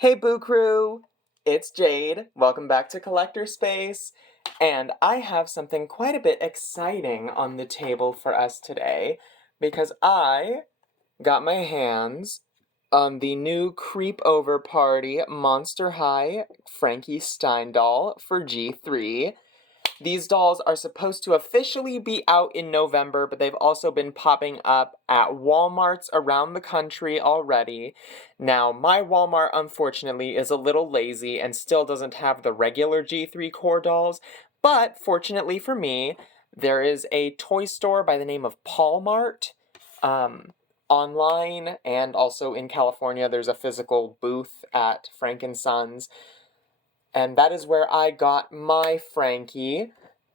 Hey Boo Crew! It's Jade. Welcome back to Collectorspace. And I have something quite a bit exciting on the table for us today because I got my hands on the new Creepover Party Monster High Frankie Stein doll for G3. These dolls are supposed to officially be out in November, but they've also been popping up at Walmarts around the country already. Now, my Walmart, unfortunately, is a little lazy and still doesn't have the regular G3 core dolls, but fortunately for me, there is a toy store by the name of Paulmart. Online and also in California, there's a physical booth at Frank & Sons. And that is where I got my Frankie.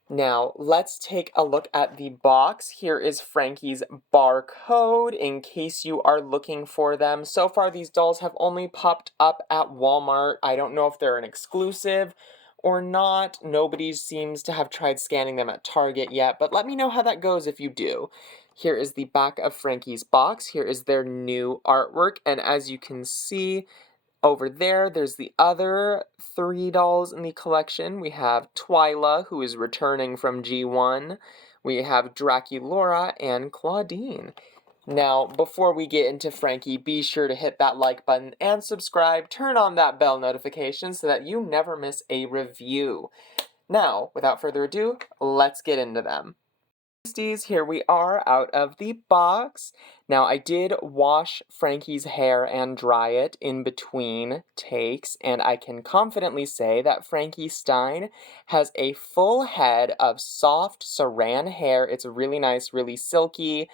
Now, let's take a look at the box. Here is Frankie's barcode in case you are looking for them. So far, these dolls have only popped up at Walmart. I don't know if they're an exclusive or not. Nobody seems to have tried scanning them at Target yet, but let me know how that goes if you do. Here is the back of Frankie's box. Here is their new artwork, and as you can see, over there's the other 3 dolls in the collection. We have Twyla, who is returning from G1. We have Draculaura and Claudine. Now, before we get into Frankie, be sure to hit that like button and subscribe. Turn on that bell notification so that you never miss a review. Now, without further ado, let's get into them. Here we are out of the box. Now, I did wash Frankie's hair and dry it in between takes, and I can confidently say that Frankie Stein has a full head of soft Saran hair. It's really nice, really silky.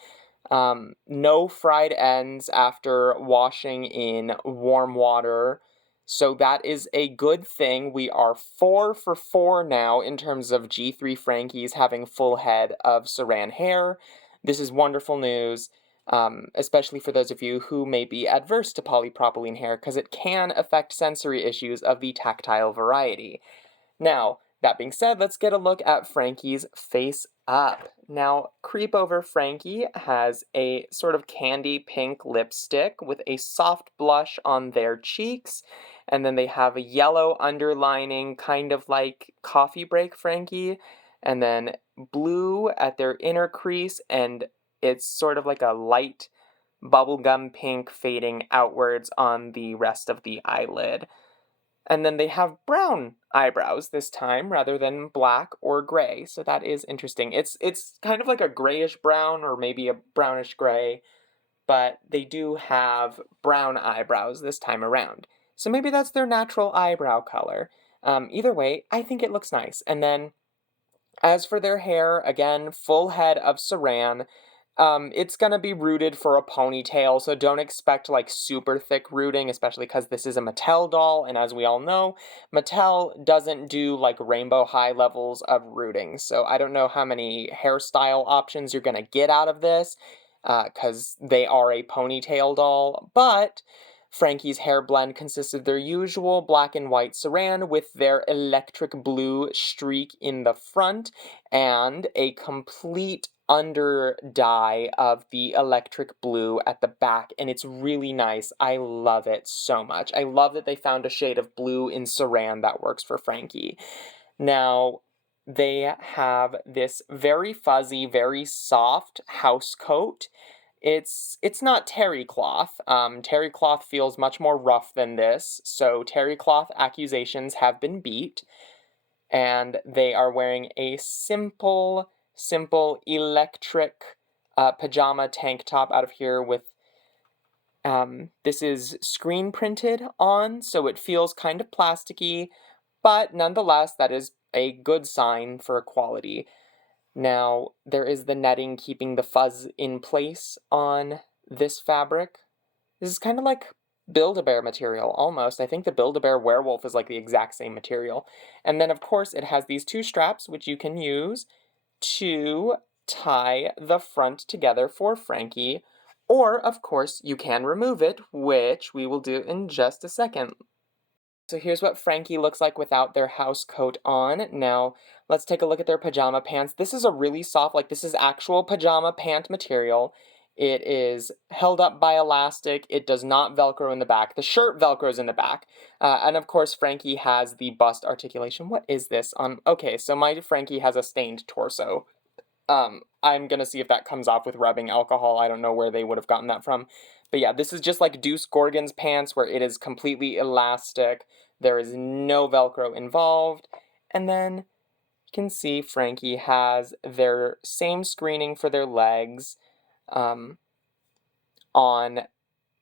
No fried ends after washing in warm water. So that is a good thing. We are 4 for 4 now in terms of G3 Frankies having full head of Saran hair. This is wonderful news, especially for those of you who may be adverse to polypropylene hair, because it can affect sensory issues of the tactile variety. Now, that being said, let's get a look at Frankie's face up. Now, Creepover Frankie has a sort of candy pink lipstick with a soft blush on their cheeks, and then they have a yellow underlining, kind of like Coffee Break Frankie, and then blue at their inner crease, and it's sort of like a light bubblegum pink fading outwards on the rest of the eyelid. And then they have brown eyebrows this time rather than black or gray, so that is interesting. It's kind of like a grayish brown or maybe a brownish gray, but they do have brown eyebrows this time around. So maybe that's their natural eyebrow color. Either way, I think it looks nice. And then as for their hair, again, full head of Saran. It's gonna be rooted for a ponytail, so don't expect like super thick rooting, especially because this is a Mattel doll, and as we all know, Mattel doesn't do like rainbow high levels of rooting, so I don't know how many hairstyle options you're gonna get out of this, because they are a ponytail doll, but Frankie's hair blend consists of their usual black and white Saran with their electric blue streak in the front and a complete under dye of the electric blue at the back, and it's really nice. I love it so much. I love that they found a shade of blue in Saran that works for Frankie. Now, they have this very fuzzy, very soft house coat. It's not terry cloth. Terry cloth feels much more rough than this, so terry cloth accusations have been beat, and they are wearing a simple electric pajama tank top out of here with, this is screen printed on, so it feels kind of plasticky, but nonetheless, that is a good sign for quality. Now, there is the netting keeping the fuzz in place on this fabric. This is kind of like Build-A-Bear material, almost. I think the Build-A-Bear werewolf is like the exact same material. And then, of course, it has these 2 straps, which you can use to tie the front together for Frankie. Or, of course, you can remove it, which we will do in just a second. So here's what Frankie looks like without their house coat on. Now, let's take a look at their pajama pants. This is a really soft, like this is actual pajama pant material. It is held up by elastic. It does not Velcro in the back. The shirt Velcros in the back. And of course, Frankie has the bust articulation. What is this? Okay, so my Frankie has a stained torso. I'm gonna see if that comes off with rubbing alcohol. I don't know where they would have gotten that from. But yeah, this is just like Deuce Gorgon's pants, where it is completely elastic. There is no Velcro involved. And then you can see Frankie has their same screening for their legs on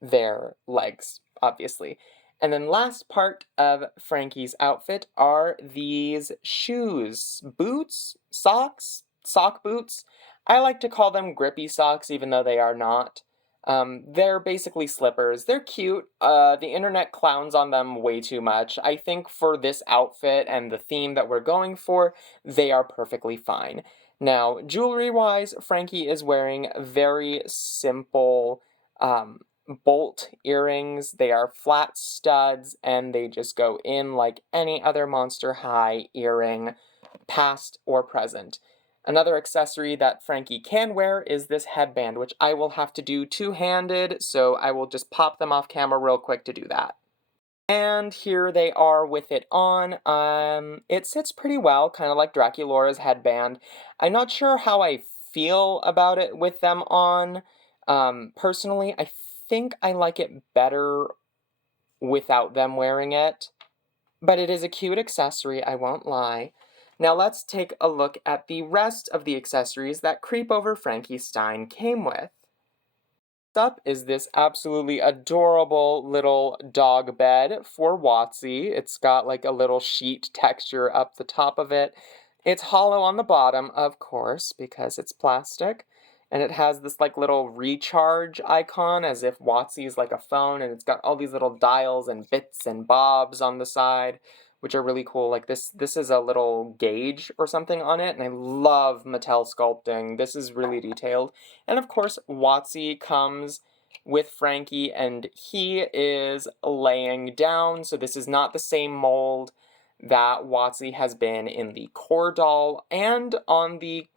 their legs, obviously. And then last part of Frankie's outfit are these shoes. Boots? Socks? Sock boots? I like to call them grippy socks, even though they are not. They're basically slippers. They're cute. The internet clowns on them way too much. I think for this outfit and the theme that we're going for, they are perfectly fine. Now, jewelry-wise, Frankie is wearing very simple, bolt earrings. They are flat studs, and they just go in like any other Monster High earring, past or present. Another accessory that Frankie can wear is this headband, which I will have to do two-handed, so I will just pop them off camera real quick to do that. And here they are with it on. It sits pretty well, kind of like Draculaura's headband. I'm not sure how I feel about it with them on. Personally, I think I like it better without them wearing it. But it is a cute accessory, I won't lie. Now let's take a look at the rest of the accessories that Creepover Frankie Stein came with. Up is this absolutely adorable little dog bed for Watsy. It's got like a little sheet texture up the top of it. It's hollow on the bottom, of course, because it's plastic. And it has this like little recharge icon as if Watsy is like a phone, and it's got all these little dials and bits and bobs on the side, which are really cool. Like this is a little gauge or something on it, and I love Mattel sculpting. This is really detailed. And of course, Watsy comes with Frankie, and he is laying down, so this is not the same mold that Watsy has been in the Core doll and on the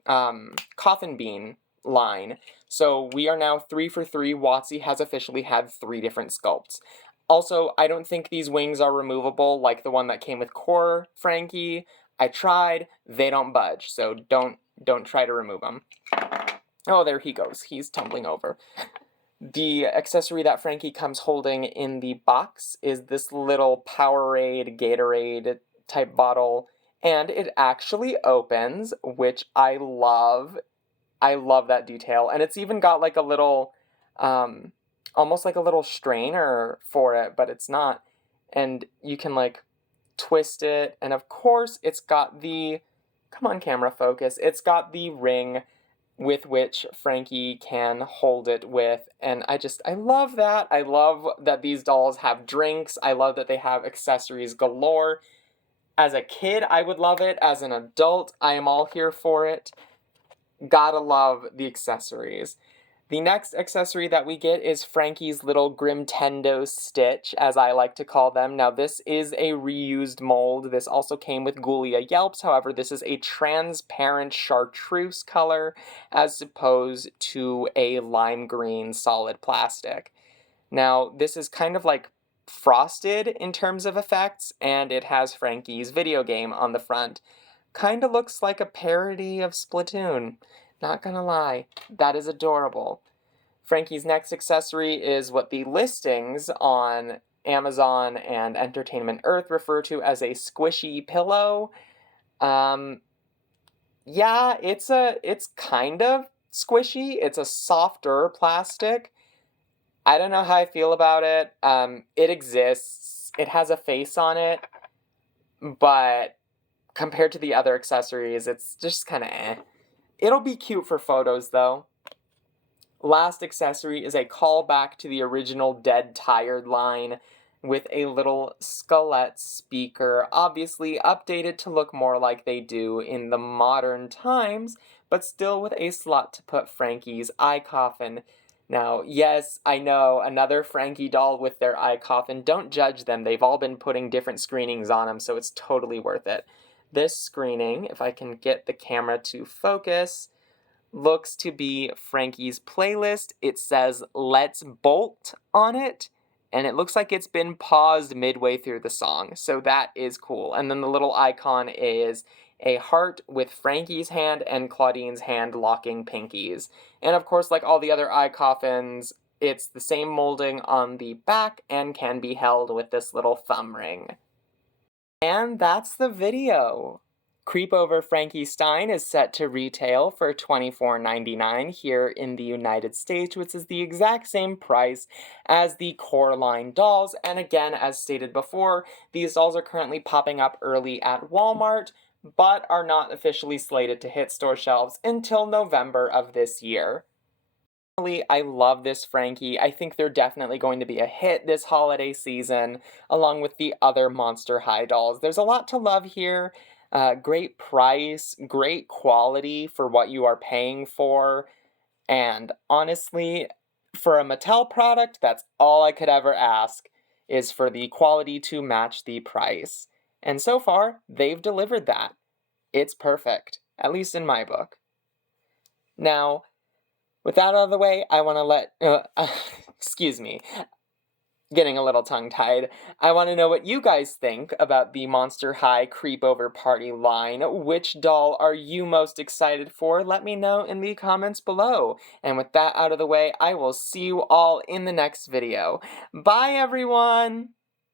Coffin Bean line. So we are now 3 for 3. Watsy has officially had 3 different sculpts. Also, I don't think these wings are removable like the one that came with Core Frankie. I tried, they don't budge, so don't try to remove them. Oh, there he goes. He's tumbling over. The accessory that Frankie comes holding in the box is this little Powerade, Gatorade type bottle, and it actually opens, which I love. I love that detail, and it's even got like a little, almost like a little strainer for it, but it's not. And you can like twist it, and of course it's got the, come on camera focus, it's got the ring with which Frankie can hold it with, and I love that. I love that these dolls have drinks. I love that they have accessories galore. As a kid, I would love it. As an adult, I am all here for it. Gotta love the accessories. The next accessory that we get is Frankie's little Grimtendo Stitch, as I like to call them. Now, this is a reused mold. This also came with Ghoulia Yelps. However, this is a transparent chartreuse color as opposed to a lime green solid plastic. Now, this is kind of like frosted in terms of effects, and it has Frankie's video game on the front. Kinda looks like a parody of Splatoon. Not gonna lie, that is adorable. Frankie's next accessory is what the listings on Amazon and Entertainment Earth refer to as a squishy pillow. Yeah, it's kind of squishy. It's a softer plastic. I don't know how I feel about it. It exists. It has a face on it, but compared to the other accessories, it's just kind of eh. It'll be cute for photos, though. Last accessory is a callback to the original Dead Tired line with a little Skullet speaker, obviously updated to look more like they do in the modern times, but still with a slot to put Frankie's eye coffin. Now, yes, I know, another Frankie doll with their eye coffin. Don't judge them. They've all been putting different screenings on them, so it's totally worth it. This screening, if I can get the camera to focus, looks to be Frankie's playlist. It says "Let's Bolt" on it, and it looks like it's been paused midway through the song, so that is cool. And then the little icon is a heart with Frankie's hand and Claudine's hand locking pinkies. And of course, like all the other eye coffins, it's the same molding on the back and can be held with this little thumb ring. And that's the video. Creepover Frankie Stein is set to retail for $24.99 here in the United States, which is the exact same price as the core line dolls. And again, as stated before, these dolls are currently popping up early at Walmart, but are not officially slated to hit store shelves until November of this year. I love this Frankie. I think they're definitely going to be a hit this holiday season, along with the other Monster High dolls. There's a lot to love here. Great price, great quality for what you are paying for, and honestly, for a Mattel product, that's all I could ever ask, is for the quality to match the price. And so far, they've delivered that. It's perfect, at least in my book. Now, with that out of the way, I want to excuse me, getting a little tongue-tied. I want to know what you guys think about the Monster High Creepover Party line. Which doll are you most excited for? Let me know in the comments below. And with that out of the way, I will see you all in the next video. Bye, everyone!